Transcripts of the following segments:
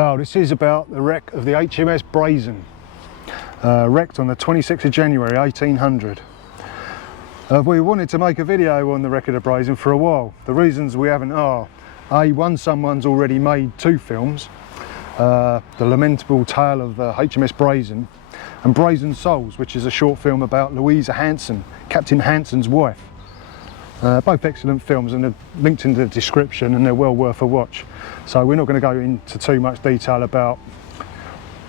Well, this is about the wreck of the HMS Brazen, wrecked on the 26th of January 1800. We wanted to make a video on the wreck of the Brazen for a while. The reasons we haven't are, A, someone's already made 2 films, the Lamentable tale of HMS Brazen and Brazen Souls, which is a short film about Louisa Hanson, Captain Hanson's wife. Both excellent films, and they're linked in the description and they're well worth a watch. So we're not going to go into too much detail about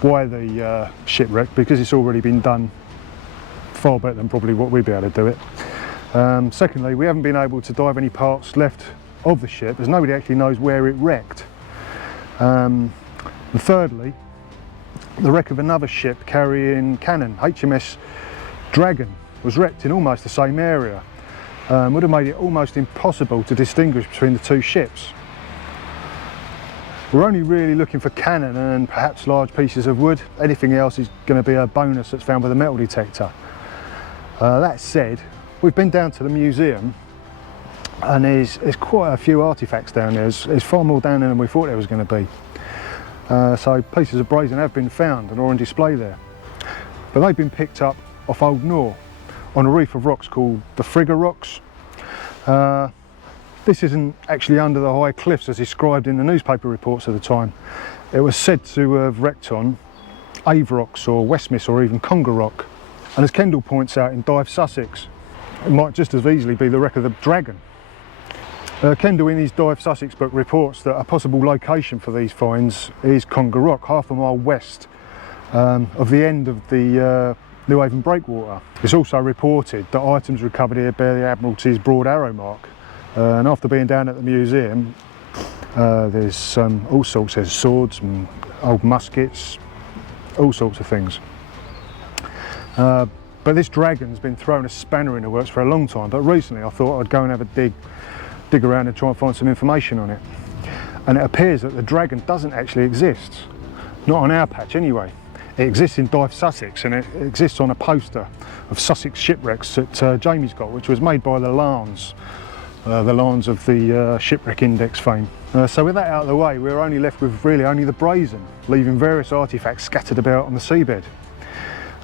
why the ship wrecked, because it's already been done far better than probably what we'd be able to do it. Secondly, we haven't been able to dive any parts left of the ship, as nobody actually knows where it wrecked. And thirdly, the wreck of another ship carrying cannon, HMS Dragon, was wrecked in almost the same area. Would have made it almost impossible to distinguish between the 2 ships. We're only really looking for cannon and perhaps large pieces of wood. Anything else is going to be a bonus that's found with a metal detector. That said, we've been down to the museum and there's quite a few artefacts down there. There's far more down there than we thought there was going to be. So pieces of brazen have been found and are on display there. But they've been picked up off Old Nor, on a reef of rocks called the Frigga Rocks. This isn't actually under the high cliffs as described in the newspaper reports of the time. It was said to have wrecked on Ave Rocks or Westmiss or even Conger Rock. And as Kendall points out in Dive Sussex, it might just as easily be the wreck of the Dragon. Kendall in his Dive Sussex book reports that a possible location for these finds is Conger Rock, half a mile west of the end of the New Haven breakwater. It's also reported that items recovered here bear the Admiralty's broad arrow mark, and after being down at the museum there's all sorts, there's swords and old muskets, all sorts of things. But this Dragon's been throwing a spanner in the works for a long time, but recently I thought I'd go and have a dig around and try and find some information on it. And it appears that the Dragon doesn't actually exist, not on our patch anyway. It exists in Dive Sussex, and it exists on a poster of Sussex shipwrecks that Jamie's got, which was made by the Lans of the Shipwreck Index fame. So with that out of the way, we're only left with really only the Brazen, leaving various artefacts scattered about on the seabed.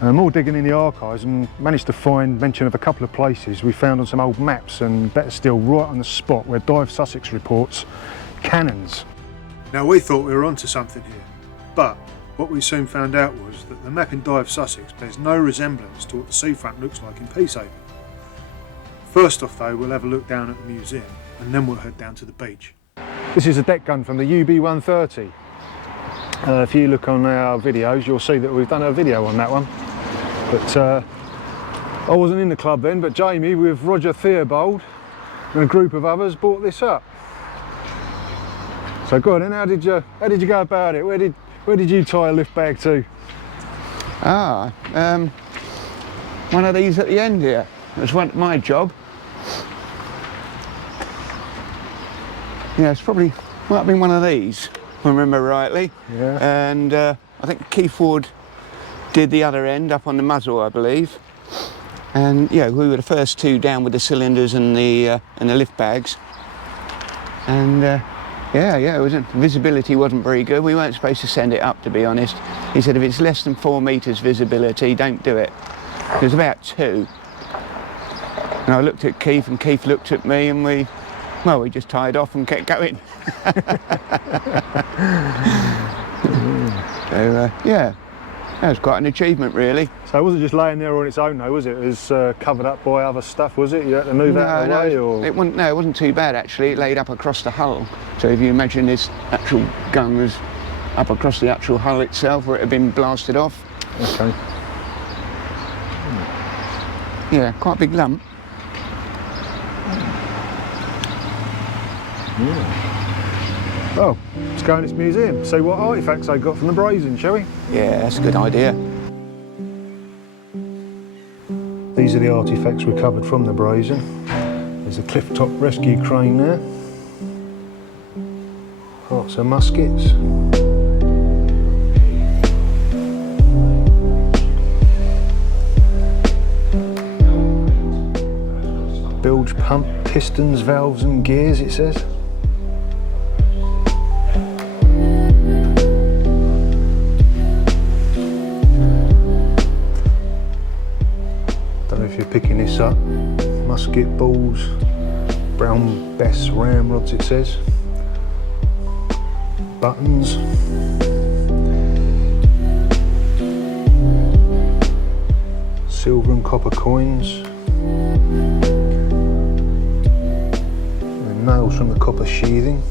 More digging in the archives, and managed to find mention of a couple of places we found on some old maps, and better still right on the spot where Dive Sussex reports cannons. Now we thought we were onto something here, but what we soon found out was that the map in Dive Sussex bears no resemblance to what the seafront looks like in Peacehaven. First off though, we'll have a look down at the museum, and then we'll head down to the beach. This is a deck gun from the UB-130. If you look on our videos, you'll see that we've done a video on that one. But I wasn't in the club then, but Jamie with Roger Theobald and a group of others bought this up. So go on then, how did you go about it? Where did you tie a lift bag to? One of these at the end here. It was my job. Yeah, it's probably, might have been one of these, if I remember rightly. Yeah. And I think Keith Ward did the other end up on the muzzle, I believe. And yeah, we were the first 2 down with the cylinders and the lift bags. And yeah, visibility wasn't very good. We weren't supposed to send it up, to be honest. He said if it's less than 4 meters visibility, don't do it. It was about 2. And I looked at Keith and Keith looked at me, and we just tied off and kept going. So yeah, that was quite an achievement really. So it wasn't just laying there on its own though, was it? It was covered up by other stuff, was it? You had to move out of the way? Or? It wasn't too bad actually. It laid up across the hull. So if you imagine this actual gun was up across the actual hull itself, where it had been blasted off. Okay. Yeah, quite a big lump. Yeah. Well, let's go in this museum, see what artefacts they got from the Brazen, shall we? Yeah, that's a good idea. These are the artefacts recovered from the Brazen. There's a cliff top rescue crane there. Parts of muskets. Bilge pump, pistons, valves and gears, it says. picking this up. Musket balls, brown Bess ramrods it says. Buttons. Silver and copper coins. And nails from the copper sheathing.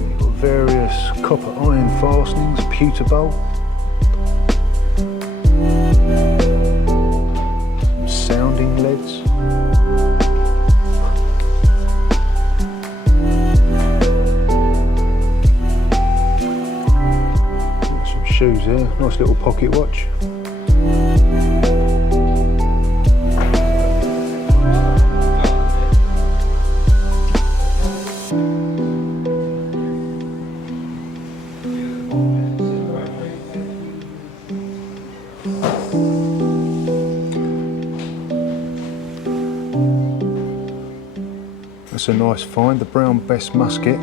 You've got various copper iron fastenings, pewter bowl. Some sounding leads. Shoes there, nice little pocket watch. That's a nice find, the brown Bess musket.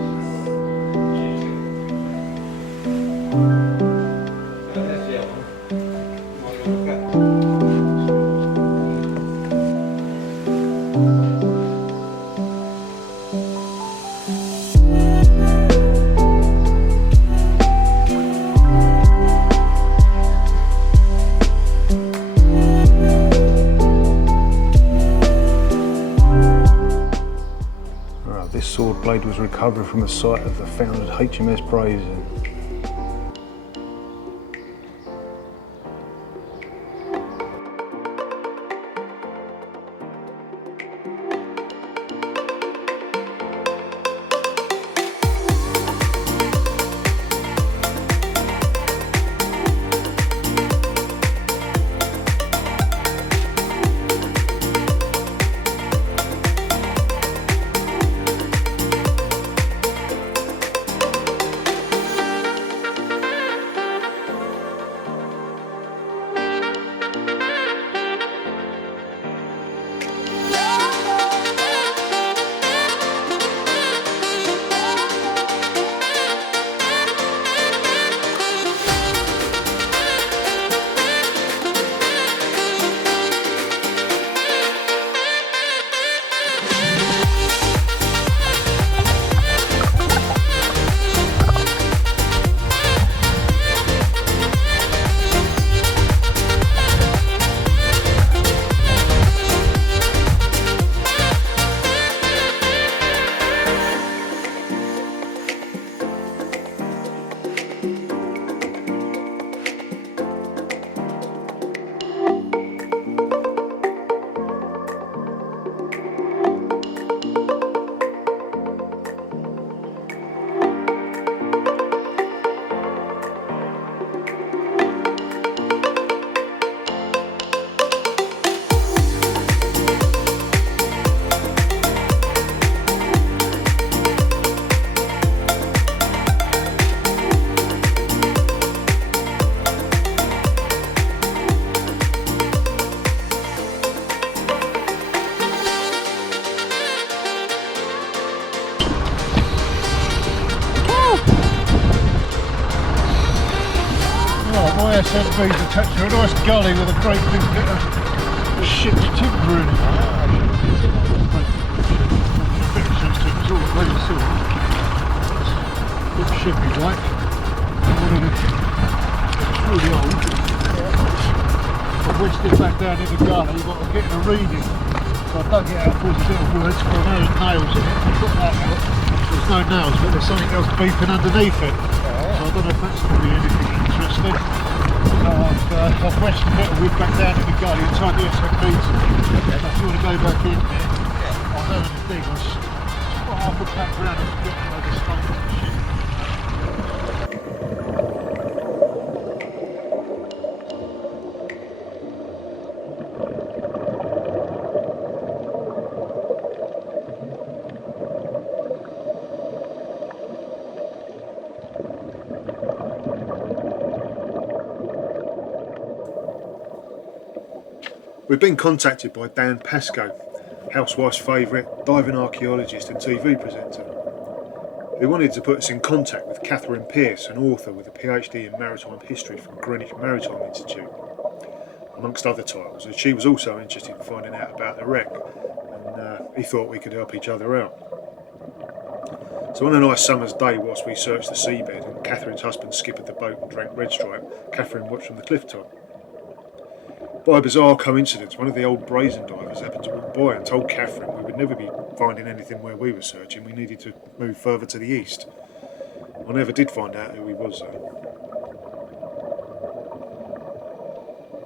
This sword blade was recovered from the site of the founded HMS Brazen. SMB's attached to a nice gully with a great big bit of ship's timber in it. It's all very silver. Big ship you like. It's really old. I wedged it back down in the gully, you've got to get a reading. So I dug it out for the little words, but I know there's nails in it. I've got that out. There's no nails, but there's something else beeping underneath it. So I don't know if that's going to be anything interesting. So I've wedged a bit of wood back down in the gully and tied the SMBs. So if you want to go back in there, I know the thing. I just half a pack round and get the stump of the ship. We've been contacted by Dan Pascoe, Housewife's favourite, diving archaeologist and TV presenter. They wanted to put us in contact with Catherine Pearce, an author with a PhD in maritime history from Greenwich Maritime Institute, amongst other titles, and she was also interested in finding out about the wreck, and he thought we could help each other out. So on a nice summer's day, whilst we searched the seabed and Catherine's husband skippered the boat and drank Red Stripe, Catherine watched from the cliff top. By a bizarre coincidence, one of the old Brazen divers happened to walk by and told Catherine we would never be finding anything where we were searching, we needed to move further to the east. I never did find out who he was though.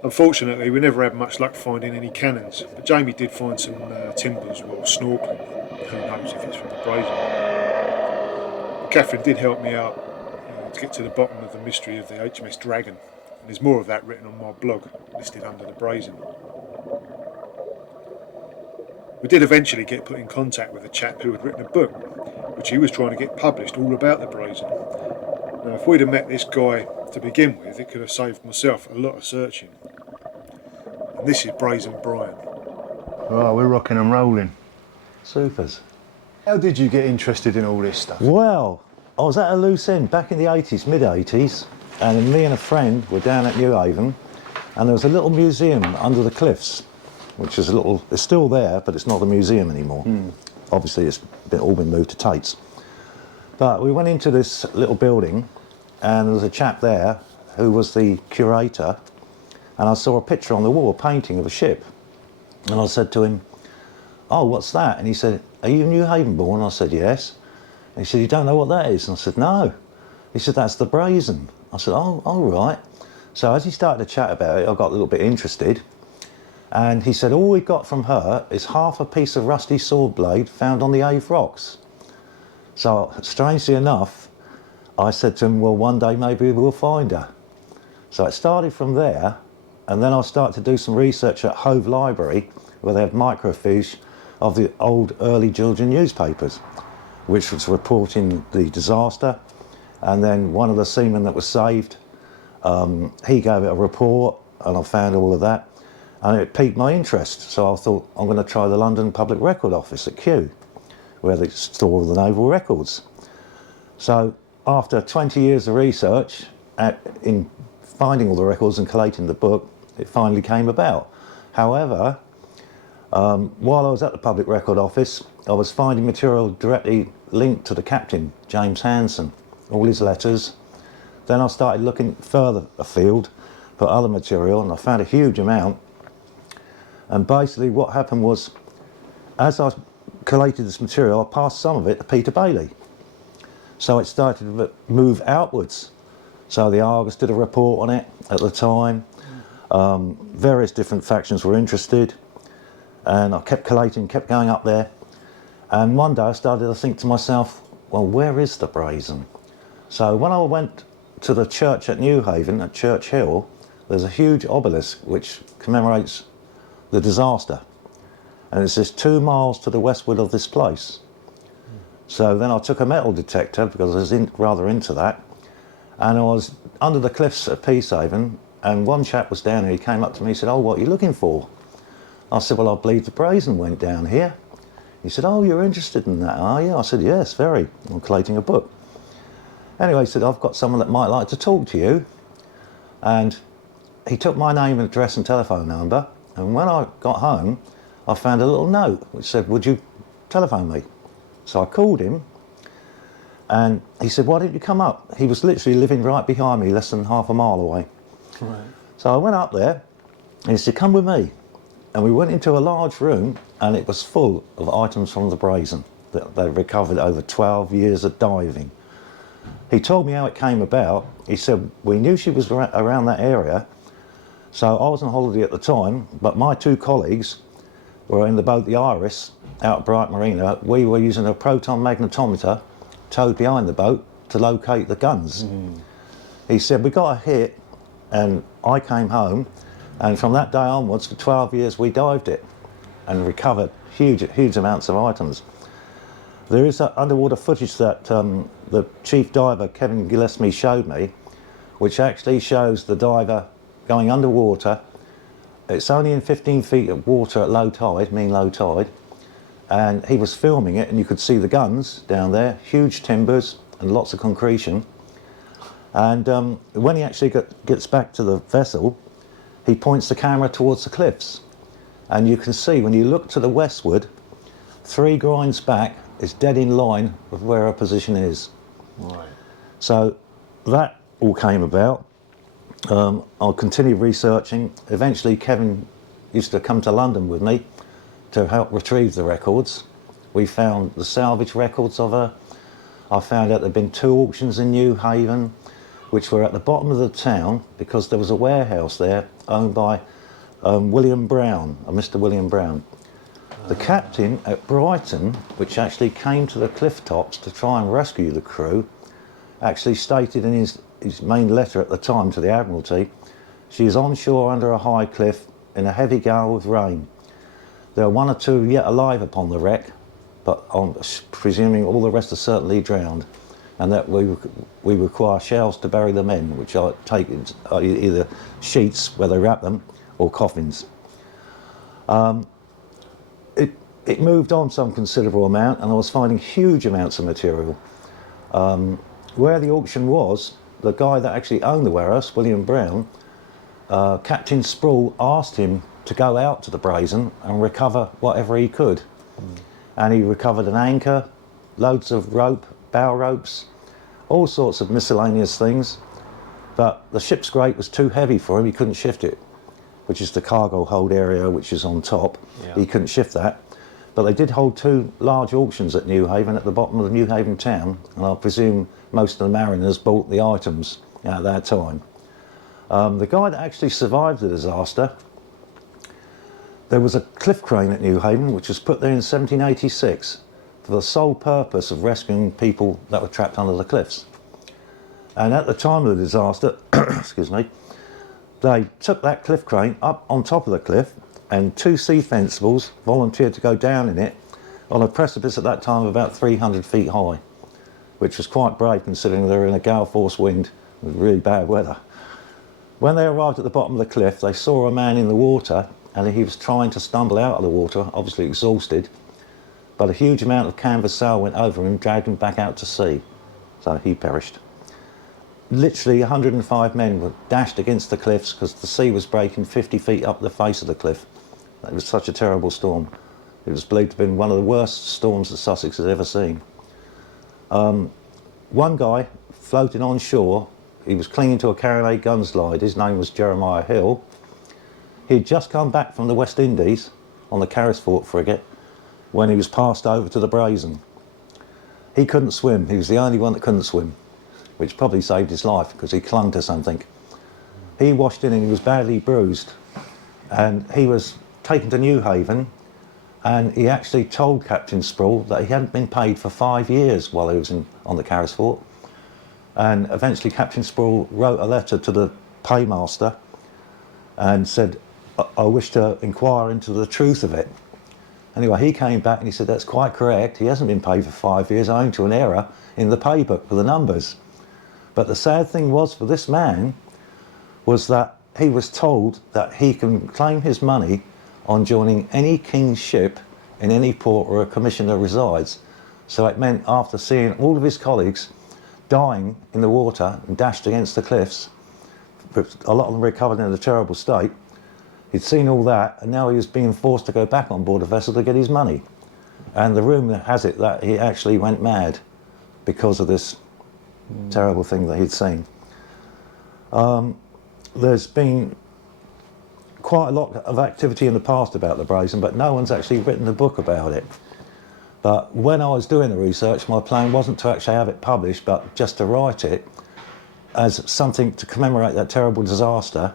Unfortunately, we never had much luck finding any cannons, but Jamie did find some timbers while snorkeling. Who knows if it's from the Brazen. Catherine did help me out to get to the bottom of the mystery of the HMS Dragon, and there's more of that written on my blog, listed under the Brazen. We did eventually get put in contact with a chap who had written a book, which he was trying to get published, all about the Brazen. Now, if we'd have met this guy to begin with, it could have saved myself a lot of searching. And this is Brazen Brian. Right, we're rocking and rolling. Supers. How did you get interested in all this stuff? Well, I was at a loose end back in the 80s, mid-80s, and then me and a friend were down at New Haven, and there was a little museum under the cliffs, which is it's still there, but it's not a museum anymore. Obviously, it's all been moved to Tate's. But we went into this little building, and there was a chap there who was the curator, and I saw a picture on the wall, a painting of a ship. And I said to him, "Oh, what's that?" And he said, "Are you New Haven born?" I said, "Yes." And he said, "You don't know what that is?" And I said, "No." He said, "That's the Brazen." I said, "Oh, all right." So as he started to chat about it, I got a little bit interested. And he said, all we got from her is half a piece of rusty sword blade found on the Ave Rocks. So strangely enough, I said to him, well, one day maybe we'll find her. So it started from there, and then I started to do some research at Hove Library, where they have microfiche of the old early Georgian newspapers, which was reporting the disaster. And then one of the seamen that was saved, he gave it a report, and I found all of that. And it piqued my interest, so I thought I'm going to try the London Public Record Office at Kew, where they store all the naval records. So after 20 years of research in finding all the records and collating the book, it finally came about. However, while I was at the Public Record Office, I was finding material directly linked to the captain, James Hanson, all his letters. Then I started looking further afield for other material, and I found a huge amount. And basically what happened was, as I collated this material, I passed some of it to Peter Bailey. So it started to move outwards. So the Argus did a report on it at the time. Various different factions were interested. And I kept collating, kept going up there. And one day I started to think to myself, well, where is the Brazen? So when I went to the church at New Haven, at Church Hill, there's a huge obelisk which commemorates the disaster, and it's just 2 miles to the westward of this place. So then I took a metal detector, because I was rather into that, and I was under the cliffs at Peacehaven, and one chap was down here. He came up to me and said, "Oh, what are you looking for?" I said, "Well, I believe the Brazen went down here." He said, "Oh, you're interested in that, are you?" I said, "Yes, very. I'm collating a book." Anyway, he said, "I've got someone that might like to talk to you." And he took my name and address and telephone number. And when I got home, I found a little note which said, "Would you telephone me?" So I called him, and he said, "Why didn't you come up?" He was literally living right behind me, less than half a mile away. Right. So I went up there, and he said, "Come with me." And we went into a large room, and it was full of items from the Brazen that they recovered over 12 years of diving. He told me how it came about. He said, we knew she was around that area. So I was on holiday at the time, but my 2 colleagues were in the boat, the Iris, out at Bright Marina. We were using a proton magnetometer towed behind the boat to locate the guns. He said, we got a hit, and I came home, and from that day onwards, for 12 years, we dived it and recovered huge amounts of items. There is underwater footage that the chief diver, Kevin Gillespie, showed me, which actually shows the diver going underwater. It's only in 15 feet of water at low tide, mean low tide, and he was filming it, and you could see the guns down there, huge timbers and lots of concretion. And when he actually gets back to the vessel, he points the camera towards the cliffs. And you can see, when you look to the westward, 3 grinds back is dead in line with where our position is. Right. So that all came about. I'll continue researching. Eventually Kevin used to come to London with me to help retrieve the records. We found the salvage records of her. I found out there'd been 2 auctions in New Haven, which were at the bottom of the town, because there was a warehouse there owned by William Brown, Mr. William Brown. The captain at Brighton, which actually came to the cliff tops to try and rescue the crew, actually stated in his main letter at the time to the Admiralty, she is on shore under a high cliff in a heavy gale with rain. There are 1 or 2 yet alive upon the wreck, but I'm presuming all the rest are certainly drowned, and that we require shells to bury the men, which I take are either sheets where they wrap them or coffins. It moved on some considerable amount, and I was finding huge amounts of material. Where the auction was, the guy that actually owned the warehouse, William Brown, Captain Sproul asked him to go out to the Brazen and recover whatever he could. And he recovered an anchor, loads of rope, bow ropes, all sorts of miscellaneous things. But the ship's grate was too heavy for him, he couldn't shift it, which is the cargo hold area, which is on top. Yeah. He couldn't shift that. But they did hold 2 large auctions at New Haven, at the bottom of the New Haven town, and I presume most of the mariners bought the items at that time. The guy that actually survived the disaster, there was a cliff crane at New Haven which was put there in 1786 for the sole purpose of rescuing people that were trapped under the cliffs. And at the time of the disaster, excuse me, they took that cliff crane up on top of the cliff, and 2 sea fencibles volunteered to go down in it on a precipice at that time of about 300 feet high, which was quite brave considering they were in a gale force wind with really bad weather. When they arrived at the bottom of the cliff, they saw a man in the water, and he was trying to stumble out of the water, obviously exhausted, but a huge amount of canvas sail went over him, dragged him back out to sea, so he perished. Literally 105 men were dashed against the cliffs because the sea was breaking 50 feet up the face of the cliff. It was such a terrible storm. It was believed to have been one of the worst storms that Sussex has ever seen. One guy floating on shore, he was clinging to a carronade gunslide. His name was Jeremiah Hill. He'd just come back from the West Indies on the Carrisford frigate when he was passed over to the Brazen. He couldn't swim. He was the only one that couldn't swim, which probably saved his life because he clung to something. He washed in and he was badly bruised, and he was taken to New Haven, and he actually told Captain Sproul that he hadn't been paid for 5 years while he was on the Carrisford. And eventually Captain Sproul wrote a letter to the paymaster and said, I wish to inquire into the truth of it. Anyway, he came back and he said, that's quite correct, he hasn't been paid for 5 years owing to an error in the pay book for the numbers. But the sad thing was for this man was that he was told that he can claim his money on joining any king's ship in any port where a commissioner resides. So it meant after seeing all of his colleagues dying in the water and dashed against the cliffs, a lot of them recovered in a terrible state, he'd seen all that, and now he was being forced to go back on board a vessel to get his money. And the rumour has it that he actually went mad because of this terrible thing that he'd seen. There's been quite a lot of activity in the past about the Brazen, but no one's actually written a book about it. But when I was doing the research, my plan wasn't to actually have it published, but just to write it as something to commemorate that terrible disaster,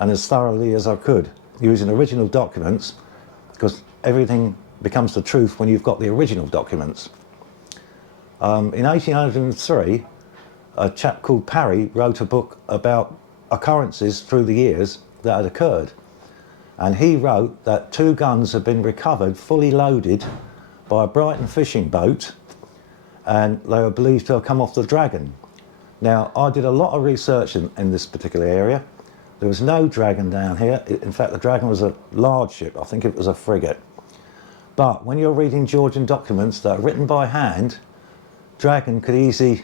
and as thoroughly as I could, using original documents, because everything becomes the truth when you've got the original documents. In 1803, a chap called Parry wrote a book about occurrences through the years that had occurred, and he wrote that 2 guns had been recovered fully loaded by a Brighton fishing boat, and they were believed to have come off the Dragon. Now, I did a lot of research in this particular area. There was no Dragon down here. In fact, the Dragon was a large ship. I think it was a frigate. But when you're reading Georgian documents that are written by hand, dragon could easily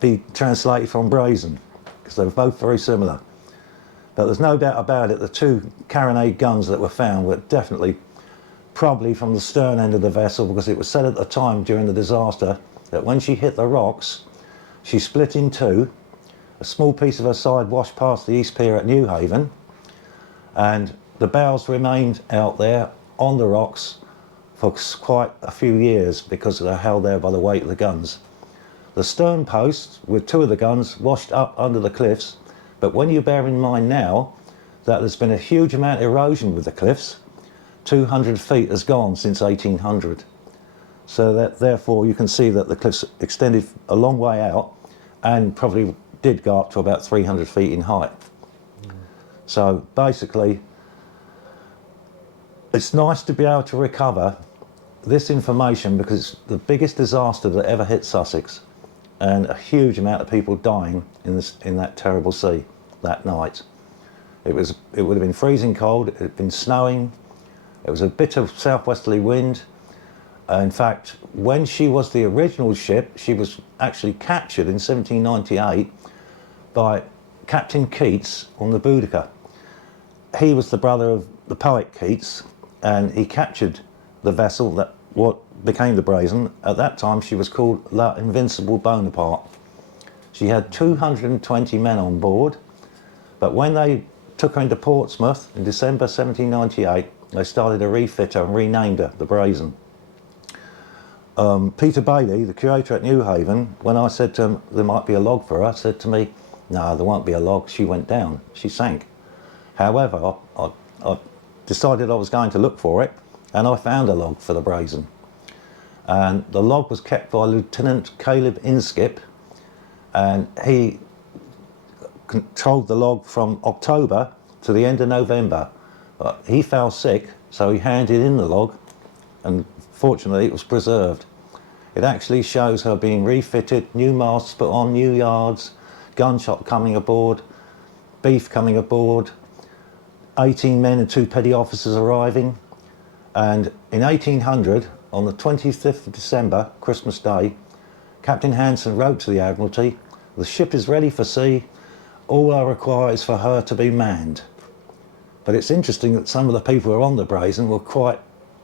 be translated from brazen, because they were both very similar. But there's no doubt about it, the two carronade guns that were found were definitely probably from the stern end of the vessel, because it was said at the time during the disaster that when she hit the rocks, she split in two. A small piece of her side washed past the east pier at Newhaven, and the bows remained out there on the rocks for quite a few years because they're held there by the weight of the guns. The stern posts with two of the guns washed up under the cliffs, but when you bear in mind now that there's been a huge amount of erosion with the cliffs, 200 feet has gone since 1800. So that therefore you can see that the cliffs extended a long way out and probably did go up to about 300 feet in height. So basically, it's nice to be able to recover this information because it's the biggest disaster that ever hit Sussex, and a huge amount of people dying in that terrible sea that night. It would have been freezing cold, it had been snowing, it was a bit of southwesterly wind. In fact, when she was the original ship, she was actually captured in 1798 by Captain Keats on the Boudicca. He was the brother of the poet Keats, and he captured the vessel that what became the Brazen. At that time she was called La Invincible Bonaparte. She had 220 men on board, but when they took her into Portsmouth in December 1798, they started to refit her and renamed her the Brazen. Peter Bailey, the curator at Newhaven, when I said to him there might be a log for her, said to me, no, there won't be a log, she went down, she sank. However, I decided I was going to look for it, and I found a log for the Brazen. And the log was kept by Lieutenant Caleb Inskip, and he controlled the log from October to the end of November. But he fell sick, so he handed in the log, and fortunately it was preserved. It actually shows her being refitted, new masts put on, new yards, gun shop coming aboard, beef coming aboard, 18 men and 2 petty officers arriving. And in 1800, on the 25th of December, Christmas Day, Captain Hanson wrote to the Admiralty, the ship is ready for sea, all I require is for her to be manned. But it's interesting that some of the people who were on the Brazen were quite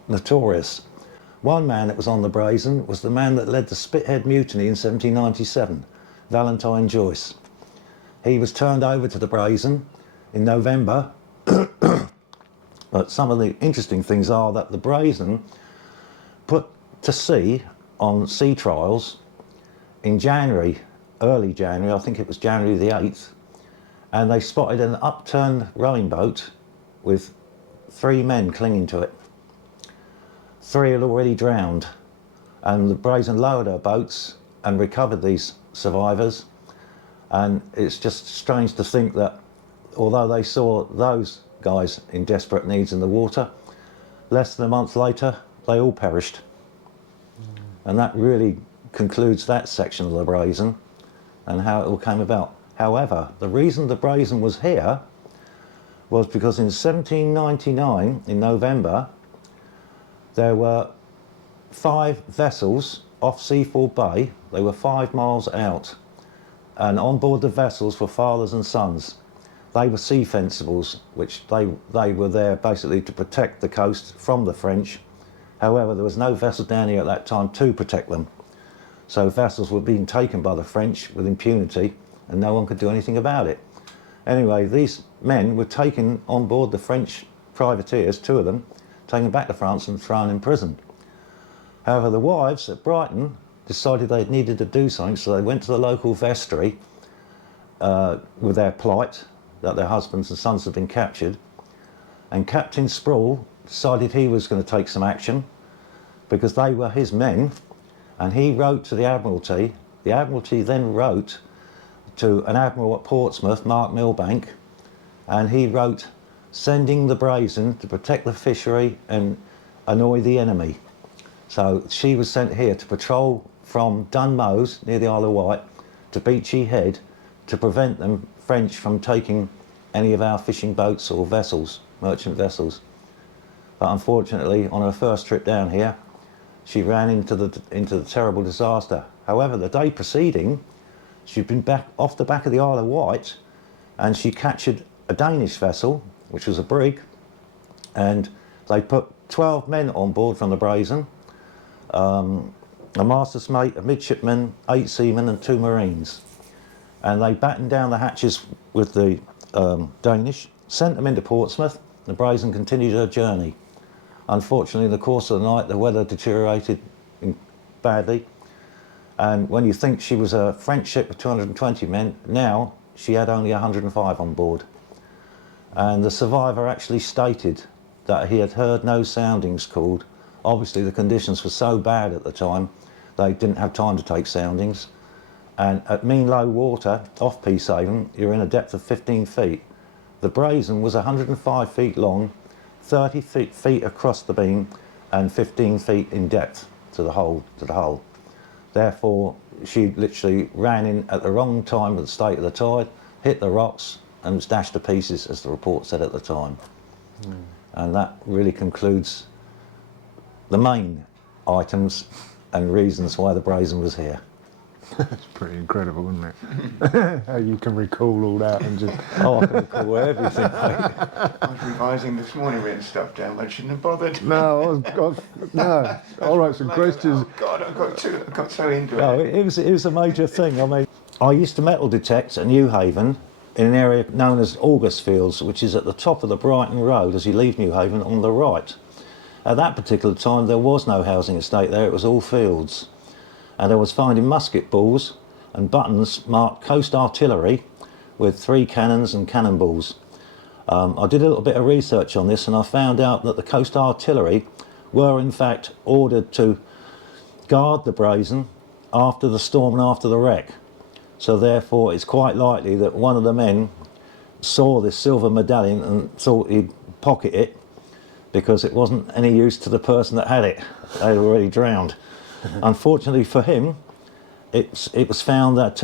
notorious. One man that was on the Brazen was the man that led the Spithead Mutiny in 1797, Valentine Joyce. He was turned over to the Brazen in November, but some of the interesting things are that the Brazen put to sea on sea trials in January, early January, I think it was January the 8th, and they spotted an upturned rowing boat with 3 men clinging to it. 3 had already drowned, and the Brazen lowered her boats and recovered these survivors. And it's just strange to think that although they saw those guys in desperate needs in the water, less than a month later they all perished. And that really concludes that section of the Brazen and how it all came about. However, the reason the Brazen was here was because in 1799, in November, there were 5 vessels off Seaforth Bay. They were 5 miles out, and on board the vessels were fathers and sons. They were sea fencibles, which they were there basically to protect the coast from the French. However, there was no vessel down here at that time to protect them. So vessels were being taken by the French with impunity, and no one could do anything about it. Anyway, these men were taken on board the French privateers, 2 of them, taken back to France and thrown in prison. However, the wives at Brighton decided they needed to do something, so they went to the local vestry with their plight, that their husbands and sons had been captured, and Captain Sproul decided he was going to take some action because they were his men, and he wrote to the Admiralty. The Admiralty then wrote to an admiral at Portsmouth, Mark Milbank, and he wrote, sending the Brazen to protect the fishery and annoy the enemy. So she was sent here to patrol from Dunmows, near the Isle of Wight, to Beachy Head, to prevent them French from taking any of our fishing boats or vessels, merchant vessels. But unfortunately, on her first trip down here, she ran into the terrible disaster. However, the day preceding, she'd been back off the back of the Isle of Wight, and she captured a Danish vessel, which was a brig, and they put 12 men on board from the Brazen, a master's mate, a midshipman, 8 seamen and 2 marines. And they battened down the hatches with the Danish, sent them into Portsmouth. The Brazen continued her journey. Unfortunately, in the course of the night, the weather deteriorated badly. And when you think she was a French ship with 220 men, now she had only 105 on board. And the survivor actually stated that he had heard no soundings called. Obviously, the conditions were so bad at the time, they didn't have time to take soundings. And at mean low water, off Peacehaven, you're in a depth of 15 feet. The Brazen was 105 feet long, 30 feet across the beam, and 15 feet in depth to the hull. Therefore, she literally ran in at the wrong time with the state of the tide, hit the rocks, and was dashed to pieces, as the report said at the time. And that really concludes the main items and reasons why the Brazen was here. It's pretty incredible, isn't it? How you can recall all that and just... Oh, I can recall everything. I was revising this morning, written stuff down. I shouldn't have bothered. No, no. I'll write some questions. Oh God, I got so into No, it. it was a major thing. I mean, I used to metal detect at Newhaven in an area known as August Fields, which is at the top of the Brighton Road as you leave Newhaven on the right. At that particular time, there was no housing estate there, it was all fields. And I was finding musket balls and buttons marked Coast Artillery with 3 cannons and cannonballs. I did a little bit of research on this, and I found out that the Coast Artillery were in fact ordered to guard the Brazen after the storm and after the wreck. So therefore it's quite likely that one of the men saw this silver medallion and thought he'd pocket it, because it wasn't any use to the person that had it. They had already drowned. Unfortunately for him, it was found that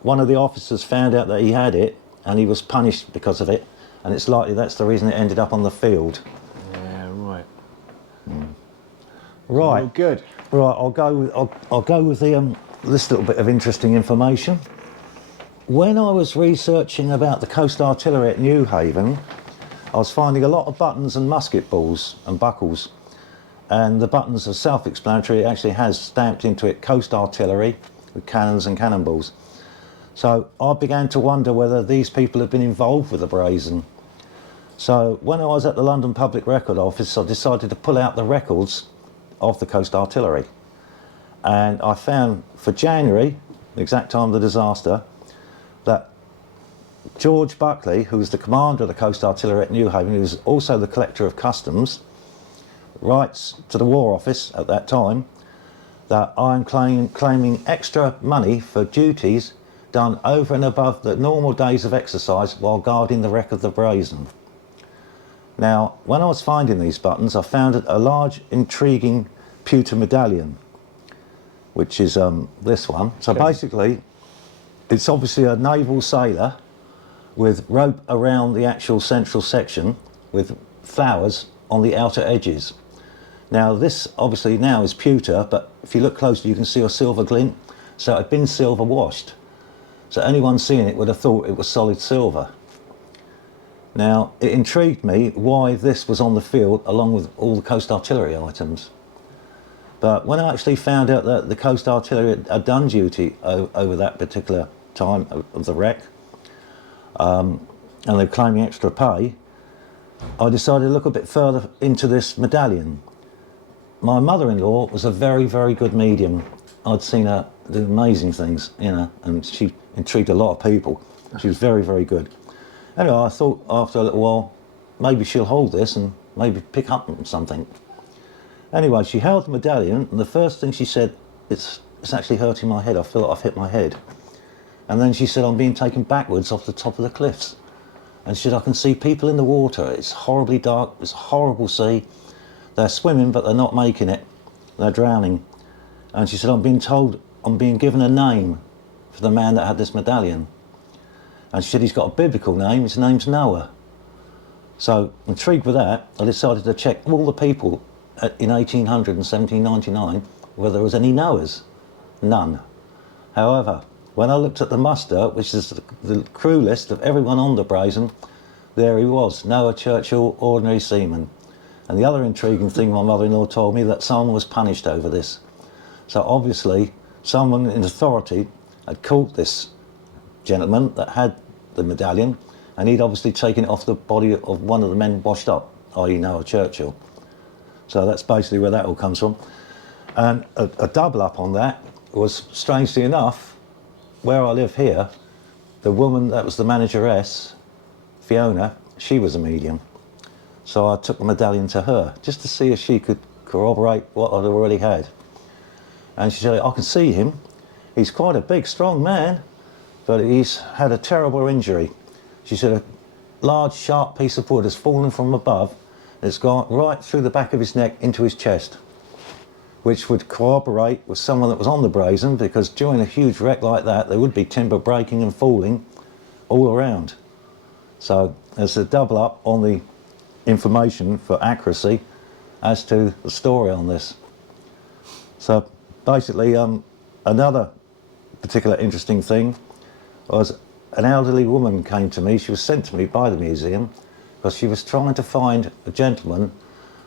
one of the officers found out that he had it, and he was punished because of it, and it's likely that's the reason it ended up on the field. Yeah, right. Right. Oh, good. Right, I'll go with the this little bit of interesting information. When I was researching about the Coast Artillery at Newhaven, I was finding a lot of buttons and musket balls and buckles. And the buttons are self-explanatory. It actually has stamped into it Coast Artillery with cannons and cannonballs. So I began to wonder whether these people had been involved with the Brazen. So when I was at the London Public Record Office, I decided to pull out the records of the Coast Artillery. And I found for January, the exact time of the disaster, that George Buckley, who was the commander of the Coast Artillery at Newhaven, who was also the collector of customs, writes to the War Office at that time that I'm claiming extra money for duties done over and above the normal days of exercise while guarding the wreck of the Brazen. Now, when I was finding these buttons, I found a large, intriguing pewter medallion, which is this one. So basically, it's obviously a naval sailor with rope around the actual central section with flowers on the outer edges. Now this obviously now is pewter, but if you look closely you can see a silver glint, so it had been silver washed. So anyone seeing it would have thought it was solid silver. Now it intrigued me why this was on the field along with all the Coast Artillery items. But when I actually found out that the Coast Artillery had done duty over that particular time of the wreck, and they're claiming extra pay, I decided to look a bit further into this medallion. My mother-in-law was a very, very good medium. I'd seen her do amazing things, you know, and she intrigued a lot of people. She was very, very good. Anyway, I thought after a little while, maybe she'll hold this and maybe pick up something. Anyway, she held the medallion, and the first thing she said, it's actually hurting my head. I feel like I've hit my head. And then she said, I'm being taken backwards off the top of the cliffs. And she said, I can see people in the water. It's horribly dark. It's a horrible sea. They're swimming, but they're not making it. They're drowning. And she said, I'm being given a name for the man that had this medallion. And she said, he's got a biblical name. His name's Noah. So, intrigued with that, I decided to check all the people in 1800 and 1799 whether there was any knowers. None. However, when I looked at the muster, which is the crew list of everyone on the Brazen, there he was, Noah Churchill, ordinary seaman. And the other intriguing thing my mother-in-law told me, that someone was punished over this. So obviously, someone in authority had caught this gentleman that had the medallion, and he'd obviously taken it off the body of one of the men washed up, i.e. Noah Churchill. So that's basically where that all comes from. And a double up on that was, strangely enough, where I live here, the woman that was the manageress, Fiona, she was a medium. So I took the medallion to her, just to see if she could corroborate what I'd already had. And she said, I can see him. He's quite a big, strong man, but he's had a terrible injury. She said, a large, sharp piece of wood has fallen from above. It's gone right through the back of his neck into his chest, which would corroborate with someone that was on the Brazen, because during a huge wreck like that, there would be timber breaking and falling all around. So there's a double up on the information for accuracy as to the story on this. So basically, another particular interesting thing was an elderly woman came to me. She was sent to me by the museum because she was trying to find a gentleman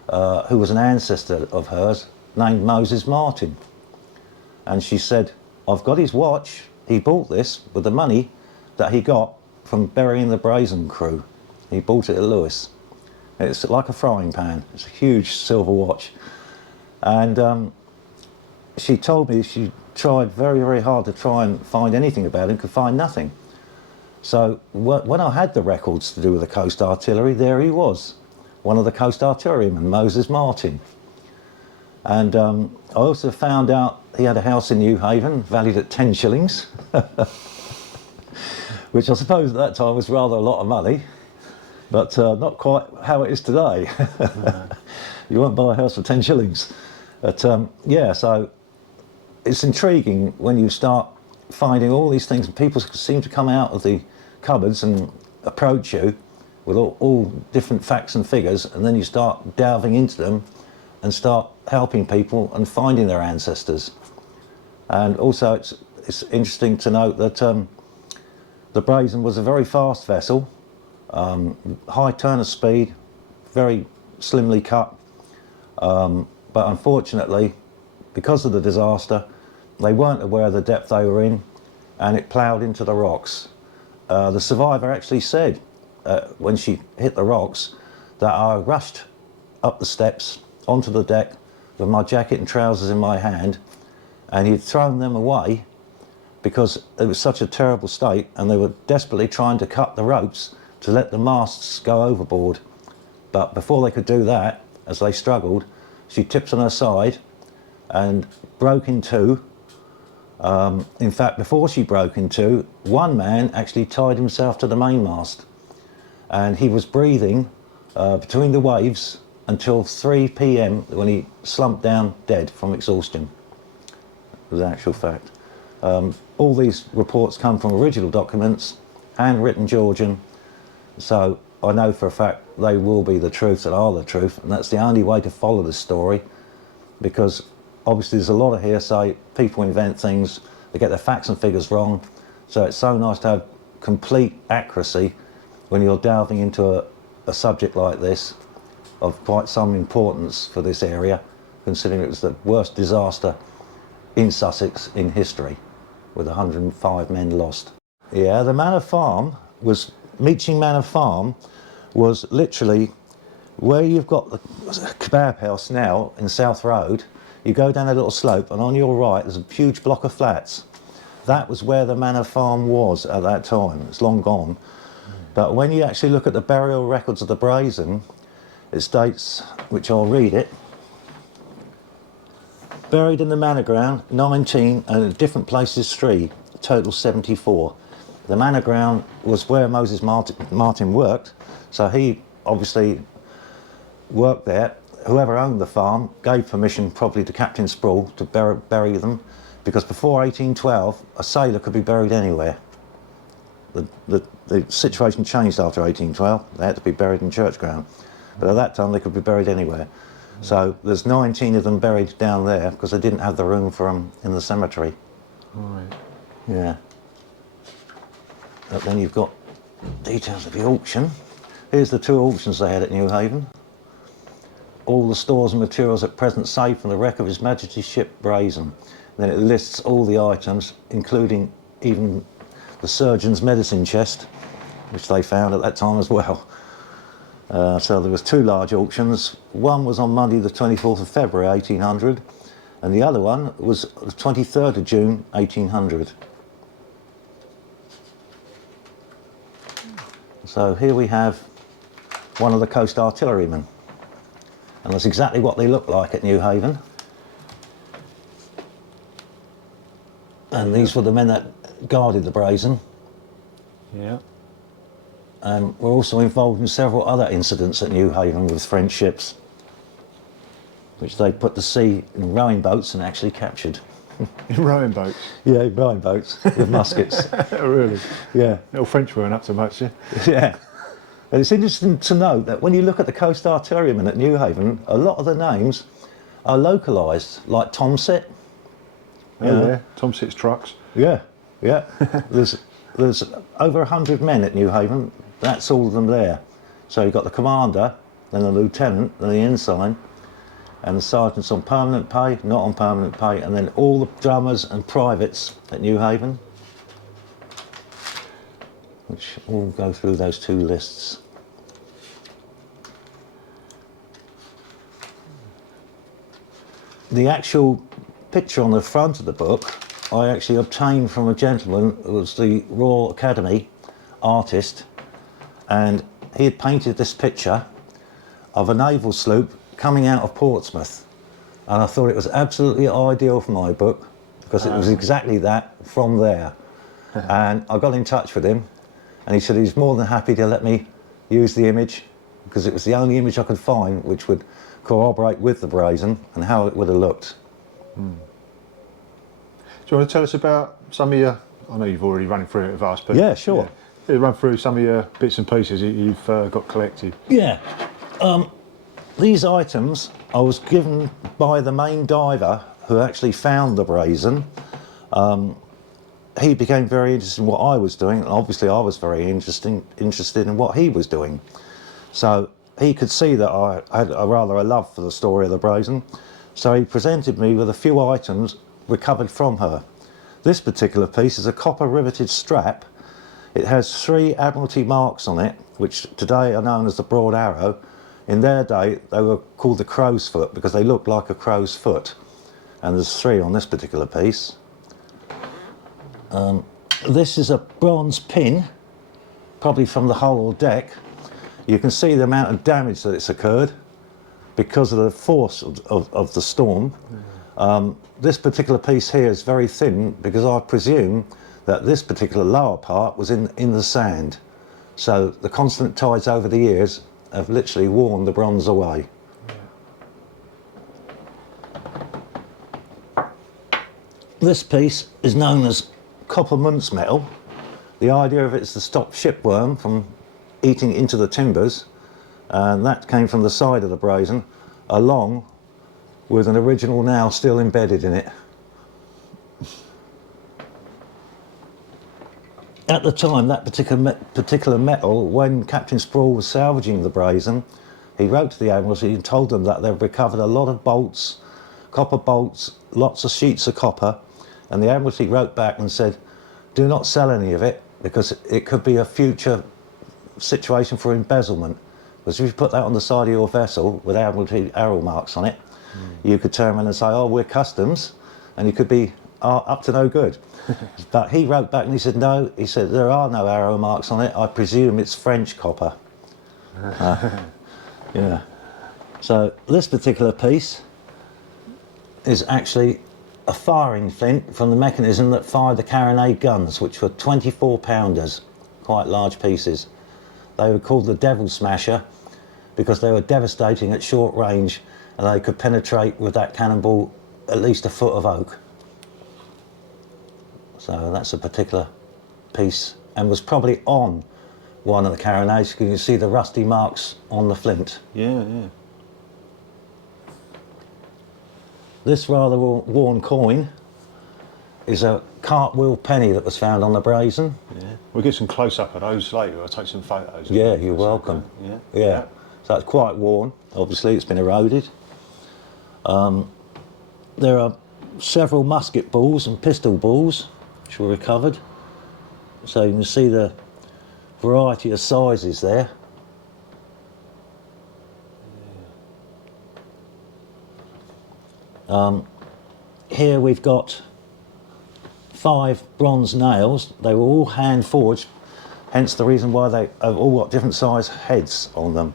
who was an ancestor of hers named Moses Martin. And she said, I've got his watch. He bought this with the money that he got from burying the Brazen crew. He bought it at Lewis. It's like a frying pan. It's a huge silver watch. And she told me she tried very, very hard to try and find anything about him, could find nothing. So when I had the records to do with the Coast Artillery, there he was, one of the Coast Artillerymen, Moses Martin. And I also found out he had a house in New Haven, valued at 10 shillings, which I suppose at that time was rather a lot of money, but not quite how it is today. You won't buy a house for 10 shillings. But yeah, so it's intriguing when you start finding all these things, and people seem to come out of the cupboards and approach you with all different facts and figures, and then you start delving into them and start helping people and finding their ancestors. And also it's interesting to note that the Brazen was a very fast vessel, high turn of speed, very slimly cut, but unfortunately, because of the disaster, they weren't aware of the depth they were in, and it ploughed into the rocks. The survivor actually said, when she hit the rocks, that I rushed up the steps onto the deck with my jacket and trousers in my hand, and he'd thrown them away because it was such a terrible state, and they were desperately trying to cut the ropes to let the masts go overboard. But before they could do that, as they struggled, she tipped on her side and broke in two. In fact, before she broke in two, one man actually tied himself to the mainmast, and he was breathing between the waves until 3 p.m. when he slumped down dead from exhaustion. It was an actual fact. All these reports come from original documents, handwritten Georgian, so I know for a fact they will be the truth and are the truth, and that's the only way to follow this story, because obviously there's a lot of hearsay, people invent things, they get their facts and figures wrong, so it's so nice to have complete accuracy when you're delving into a subject like this of quite some importance for this area, considering it was the worst disaster in Sussex in history, with 105 men lost. Yeah, the Manor Farm was, Meeching Manor Farm was literally where you've got the kebab house now in South Road. You go down a little slope, and on your right there's a huge block of flats. That was where the Manor Farm was at that time. It's long gone. But when you actually look at the burial records of the Brazen, it states, which I'll read it, buried in the manor ground 19 and at different places 3, a total 74. The manor ground was where Moses Martin worked, so he obviously worked there. Whoever owned the farm gave permission probably to Captain Sproul to bury them, because before 1812 a sailor could be buried anywhere. the situation changed after 1812. They had to be buried in church ground. But at that time they could be buried anywhere. So there's 19 of them buried down there because they didn't have the room for them in the cemetery. Right. Yeah. But then you've got details of the auction. Here's the 2 auctions they had at New Haven. All the stores and materials at present saved from the wreck of His Majesty's ship Brazen. Then it lists all the items, including even the surgeon's medicine chest, which they found at that time as well. So there was 2 large auctions. One was on Monday the 24th of February 1800, and the other one was the 23rd of June 1800. So here we have one of the coast artillerymen, and that's exactly what they look like at New Haven. And these were the men that guarded the Brazen. Yeah. And were also involved in several other incidents at New Haven with French ships, which they put to sea in rowing boats and actually captured. In rowing boats? Yeah, in rowing boats with muskets. Really? Yeah. Little French weren't up to much, yeah? Yeah. And it's interesting to note that when you look at the coast artillerymen at New Haven, a lot of the names are localised, like Tomset. Oh, yeah. Tomset's trucks. Yeah, yeah. there's over 100 men at New Haven. That's all of them there. So you've got the commander, then the lieutenant, then the ensign, and the sergeants on permanent pay, not on permanent pay, and then all the drummers and privates at New Haven, which all go through those 2 lists. The actual picture on the front of the book I actually obtained from a gentleman who was the Royal Academy artist, and he had painted this picture of a naval sloop coming out of Portsmouth, and I thought it was absolutely ideal for my book because it was exactly that from there. And I got in touch with him, and he said he was more than happy to let me use the image because it was the only image I could find which would corroborate with the Brazen and how it would have looked. Do you want to tell us about some of your, I know you've already run through it with us, but... Yeah, sure. Yeah, run through some of your bits and pieces that you've got collected. Yeah. These items I was given by the main diver who actually found the Brazen. He became very interested in what I was doing, and obviously I was very interested in what he was doing. So he could see that I had a love for the story of the Brazen, so he presented me with a few items recovered from her. This particular piece is a copper riveted strap. It has 3 Admiralty marks on it, which today are known as the Broad Arrow. In their day they were called the crow's foot because they looked like a crow's foot, and there's 3 on this particular piece. This is a bronze pin, probably from the hull or deck. You can see the amount of damage that it's occurred because of the force of the storm. This particular piece here is very thin because I presume that this particular lower part was in the sand. So the constant tides over the years have literally worn the bronze away. This piece is known as copper munce metal. The idea of it is to stop shipworm from eating into the timbers, and that came from the side of the Brazen, along with an original nail still embedded in it. At the time, that particular metal, when Captain Sproul was salvaging the Brazen, he wrote to the Admiralty and told them that they'd recovered a lot of bolts, copper bolts, lots of sheets of copper, and the Admiralty wrote back and said, do not sell any of it because it could be a future situation for embezzlement. Because if you put that on the side of your vessel with Admiralty arrow marks on it, you could turn around and say, oh, we're customs, and you could be up to no good. But he wrote back and he said, no, he said, there are no arrow marks on it, I presume it's French copper. Yeah. So this particular piece is actually a firing flint from the mechanism that fired the carronade guns, which were 24-pounders, quite large pieces. They were called the Devil Smasher because they were devastating at short range, and they could penetrate with that cannonball at least a foot of oak. So that's a particular piece and was probably on one of the carronades, because you can see the rusty marks on the flint. Yeah, yeah. This rather worn coin is a cartwheel penny that was found on the Brazen. Yeah. We'll get some close-up of those later. I'll take some photos. Yeah, you're welcome. Yeah. Yeah. So it's quite worn. Obviously, it's been eroded. There are several musket balls and pistol balls which were recovered. So you can see the variety of sizes there. Here we've got 5 bronze nails. They were all hand forged, hence the reason why they have all got different size heads on them.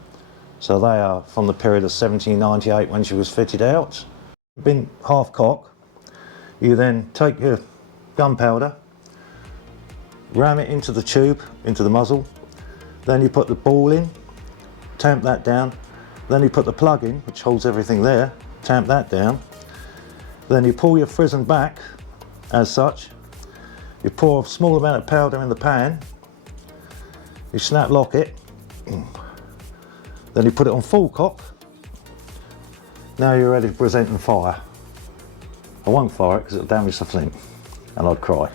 So they are from the period of 1798 when she was fitted out. Been half cock, you then take your gunpowder, ram it into the tube, into the muzzle, then you put the ball in, tamp that down, then you put the plug in, which holds everything there, tamp that down, then you pull your frizzen back as such, you pour a small amount of powder in the pan, you snap lock it, then you put it on full cock. Now you're ready to present and fire. I won't fire it because it'll damage the flint and I'd cry.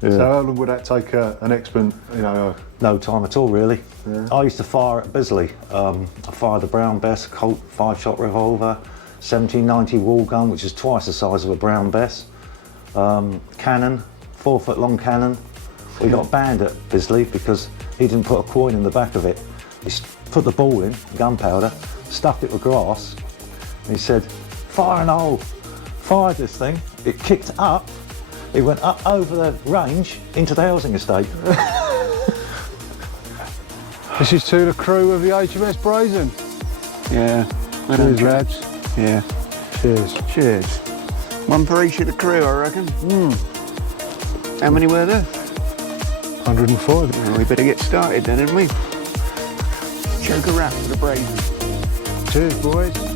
Yeah. So how long would that take an expert, you know? No time at all, really. Yeah. I used to fire at Bisley. I fired the Brown Bess Colt 5-shot revolver, 1790 wall gun, which is twice the size of a Brown Bess, cannon, 4-foot long cannon. We got banned at Bisley because he didn't put a coin in the back of it. He put the ball in, gunpowder, stuffed it with grass, and he said, fire an hole. Fired this thing, it kicked up, it went up over the range into the housing estate. This is to the crew of the HMS Brazen. Yeah. Cheers, lads. Yeah. Cheers. Cheers. One for each of the crew, I reckon. How many were there? 104. Well, we better get started then, hadn't we? Choke a wrap for the Brazen. Cheers, boys.